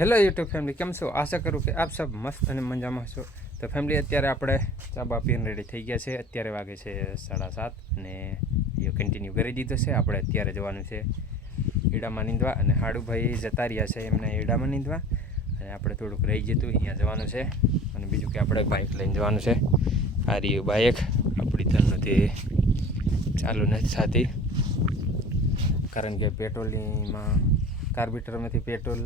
Hello YouTube family, કેમ છો? આશા કરું કે આપ સબ મસ્ત અને મજામાં છો. તો ફેમિલી, અત્યારે આપણે ચા બા પીને રેડી થઈ ગયા છે. અત્યારે વાગે છે 7:30 અને એ કન્ટિન્યુ કરી દીધો છે. આપણે અત્યારે જવાનું છે ઈડામાં નીંદવા, અને હાડુભાઈ જતા રહ્યા છે એમને ઈડામાં નીંદવા, અને આપણે થોડુંક રહી જતું અહીંયા જવાનું છે. અને બીજું કે આપણે બાઇક લઈને જવાનું છે. આ રહ્યું બાઇક આપણી ધરનોથી ચાલુ નથી થતી, કારણ કે પેટ્રોલમાં કાર્બોરેટરમાંથી પેટ્રોલ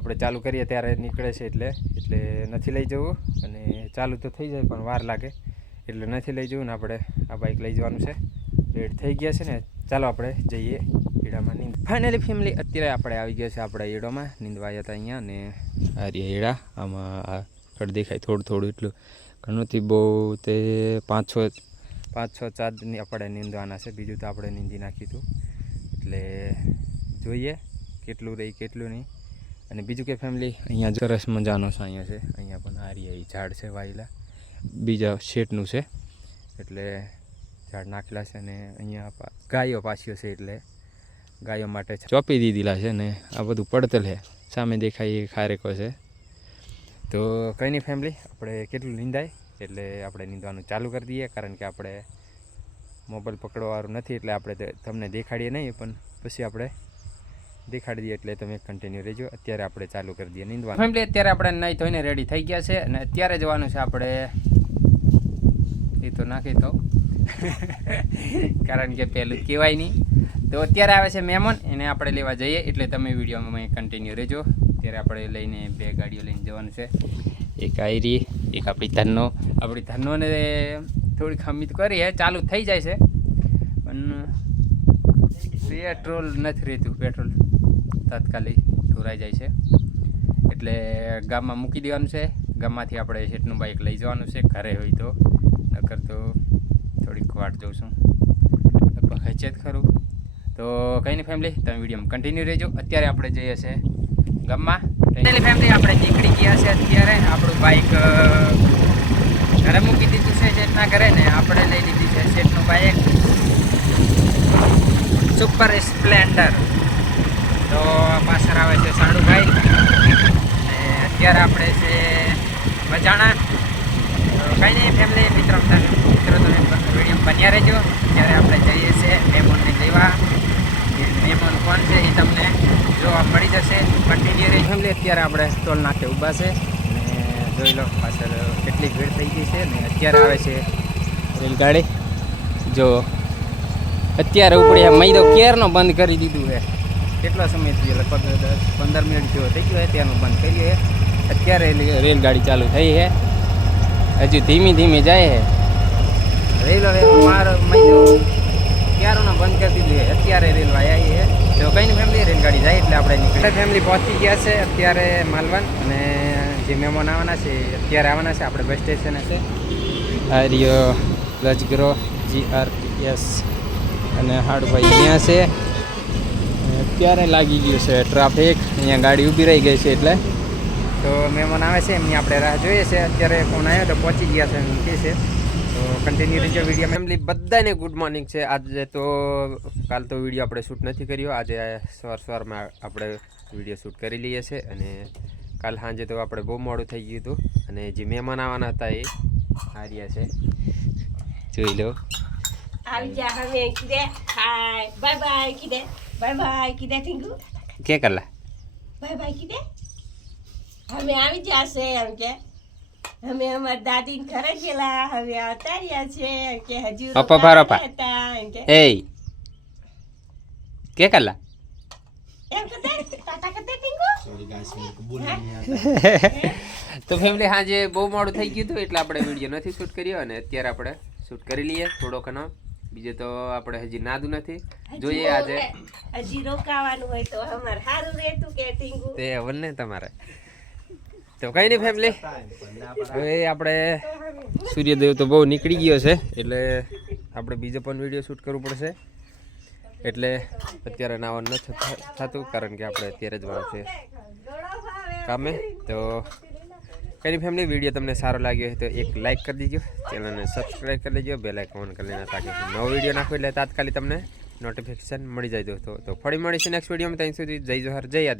આપણે ચાલુ કરીએ ત્યારે નીકળે છે, એટલે નથી લઈ જવું. અને ચાલુ તો થઈ જાય પણ વાર લાગે, એટલે નથી લઈ જવું ને આપણે આ બાઇક લઈ જવાનું છે. રેડ થઈ ગયા છે ને, ચાલો આપણે જઈએ ઈડામાં નીંદ. ફાઇનલી ફેમિલી, અત્યારે આપણે આવી ગયા છે આપણા ઈડોમાં નીંદવા આવ્યા હતા અહીંયા. અને આ રહ્યા ઈડા, આમાં આ ખડ દેખાય થોડું એટલું ઘણુંથી બહુ તે 5-6 ચાદની આપણે નીંદવાના છે. બીજું તો આપણે નીંદી નાખ્યું હતું, એટલે જોઈએ કેટલું રહી કેટલું નહીં. અને બીજું કે ફેમિલી, અહીંયા સરસ મજાનો સાંયો છે. અહીંયા પણ આ રહ્યા ઝાડ છે વાયેલા, બીજા શેટનું છે, એટલે ઝાડ નાખેલા છે. અને અહીંયા ગાયો પાછ્યો છે, એટલે ગાયો માટે ચોપી દીધેલા છે. ને આ બધું પડતલ છે, સામે દેખાય એ ખારેકો છે. તો કંઈ નહીં ફેમિલી, આપણે કેટલું નીંદાય એટલે આપણે નીંદવાનું ચાલુ કરી દઈએ, કારણ કે આપણે મોબાઈલ પકડવાવાળું નથી, એટલે આપણે તમને દેખાડીએ નહીં, પણ પછી આપણે દેખાડી દઈએ, એટલે તમે કન્ટિન્યુ રહેજો. અત્યારે આપણે ચાલુ કરી દઈએ નીંદવાનું. ફેમિલી, અત્યારે આપણે નાહી ધોઈને રેડી થઈ ગયા છે, અને અત્યારે જવાનું છે આપણે એ તો નાખી તો કારણ કે પહેલું કહેવાય નહીં. તો અત્યારે આવે છે મહેમાન, એને આપણે લેવા જઈએ, એટલે તમે વિડીયોમાં કન્ટિન્યુ રહેજો. અત્યારે આપણે લઈને 2 ગાડીઓ લઈને જવાનું છે. એક આયરી, એક આપણી ધનોને થોડી ખમીત કરી ચાલુ થઈ જાય છે, પણ પેટ્રોલ નથી રહેતું. પેટ્રોલ તાત્કાલિક ઢોરાઈ જાય છે, એટલે ગામમાં મૂકી દેવાનું છે. ગામમાંથી આપણે શેઠનું બાઇક લઈ જવાનું છે, ઘરે હોય તો. નકર તો થોડીક વાટ જોઉં છું, લગભગ હચે જ ખરું. તો કંઈ નહીં ફેમિલી, તમે વિડીયોમાં કન્ટિન્યુ રહેજો. અત્યારે આપણે જઈએ છીએ ગામમાં. ફેમિલી, આપણે નીકળી ગયા છે. અત્યારે આપણું બાઇક ઘરે મૂકી દીધું છે શેઠના ઘરે, ને આપણે લઈ લીધી છે શેઠનું બાઇક સુપર સ્પ્લેન્ડર. તો પાછળ આવે છે સાડુભાઈ, અને અત્યારે આપણે છે બજાણા. તો કંઈ નહીં ફેમિલી, મિત્રો તમે વિડીયો બન્યા રહેજો. અત્યારે આપણે જઈએ છીએ મહેમાનને લેવા. મહેમાન કોણ છે એ તમને જોવા મળી જશે. કન્ટિન્યુ રહી ફેમિલી. અત્યારે આપણે ટોલ નાખે ઊભા છે, અને જોઈ લો પાછળ કેટલી ભીડ થઈ ગઈ છે. ને અત્યારે આવે છે રેલગાડી. જો અત્યારે ઉપડ્યા, મેં તો ક્યારનો બંધ કરી દીધું છે. કેટલો સમય થયો? લગભગ 10-15 મિનિટ જેવો થઈ ગયો. ત્યારનું બંધ કરી છે. અત્યારે રેલગાડી ચાલુ થઈ છે, હજુ ધીમી જાય છે. મારો મેં તો ક્યારનો બંધ કરી દીધું છે. અત્યારે રેલવા આવી છે. તો કંઈ નહીં ફેમિલી, રેલગાડી જાય એટલે આપણે નીકળે. ફેમિલી પહોંચી ગયા છે અત્યારે માલવણ, અને જે મહેમાન આવવાના છે અત્યારે આવવાના છે. આપણે બસ સ્ટેશને છે આ રહ્યો લજગરો GRTS, અને હાડભાઈ અહીંયા છે. અત્યારે લાગી ગયું છે ટ્રાફિક, અહીંયા ગાડી ઊભી રહી ગઈ છે, એટલે તો મહેમાન આવે છે એમની આપણે રાહ જોઈએ છે. અત્યારે ફોન આવ્યો તો પહોંચી ગયા છે એમ કહે છે. તો કન્ટિન્યુ રહેજો વિડીયો. ફેમિલી, બધાને ગુડ મોર્નિંગ છે. આજે તો કાલ તો વિડીયો આપણે શૂટ નથી કર્યો. આજે સવારમાં આપણે વિડીયો શૂટ કરી લઈએ છીએ. અને કાલ સાંજે તો આપણે બહુ મોડું થઈ ગયું હતું, અને જે મહેમાન આવવાના હતા એ હાર્યા છે, જોઈ લો. કે કલા અમે આવી જશે એમ કે અમે અમાર દાદી ઘરે ગયેલા, હવે આવતા રહ્યા છે એમ કે હજુ હતા એમ કે એ કે કલા એમ કહેતા ટાટા કહેતા ટીંગુ. તો ફેમિલી, હાજે બહુ મોડું થઈ ગયું હતું, એટલે આપણે વિડીયો નથી શૂટ કર્યો, અને અત્યારે આપણે શૂટ કરી લઈએ થોડો ઘણો. બીજે તો આપણે હજી નાદું નથી. જોઈએ આજે હજી રોકાવાનું હોય તો અમારે સારું રહેતું કે ટીંગુ તે હવે ને તમારે. તો કંઈ નહીં ફેમિલી, હવે આપણે સૂર્યદેવ તો બહુ નીકળી ગયો છે, એટલે આપણે બીજો પણ વિડીયો શૂટ કરવું પડશે. એટલે અત્યારે નાવાનું નથી થતું, કારણ કે આપણે અત્યારે જ જવાનું છે કામે. તો કંઈ નહીં ફેમિલી, વિડીયો તમને સારો લાગ્યો હોય તો એક લાઇક કરી દીજો, ચેનલને સબસ્ક્રાઈબ કરી દેજો, બેલ આઇકન કરી લેના, તાકી નવો વિડીયો નાખો એટલે તાત્કાલિક તમને નોટિફિકેશન મળી જાય. તો ફરી મળીશું નેક્સ્ટ વિડીયોમાં. ત્યાં સુધી જય જોહર, જય આદિવાસી.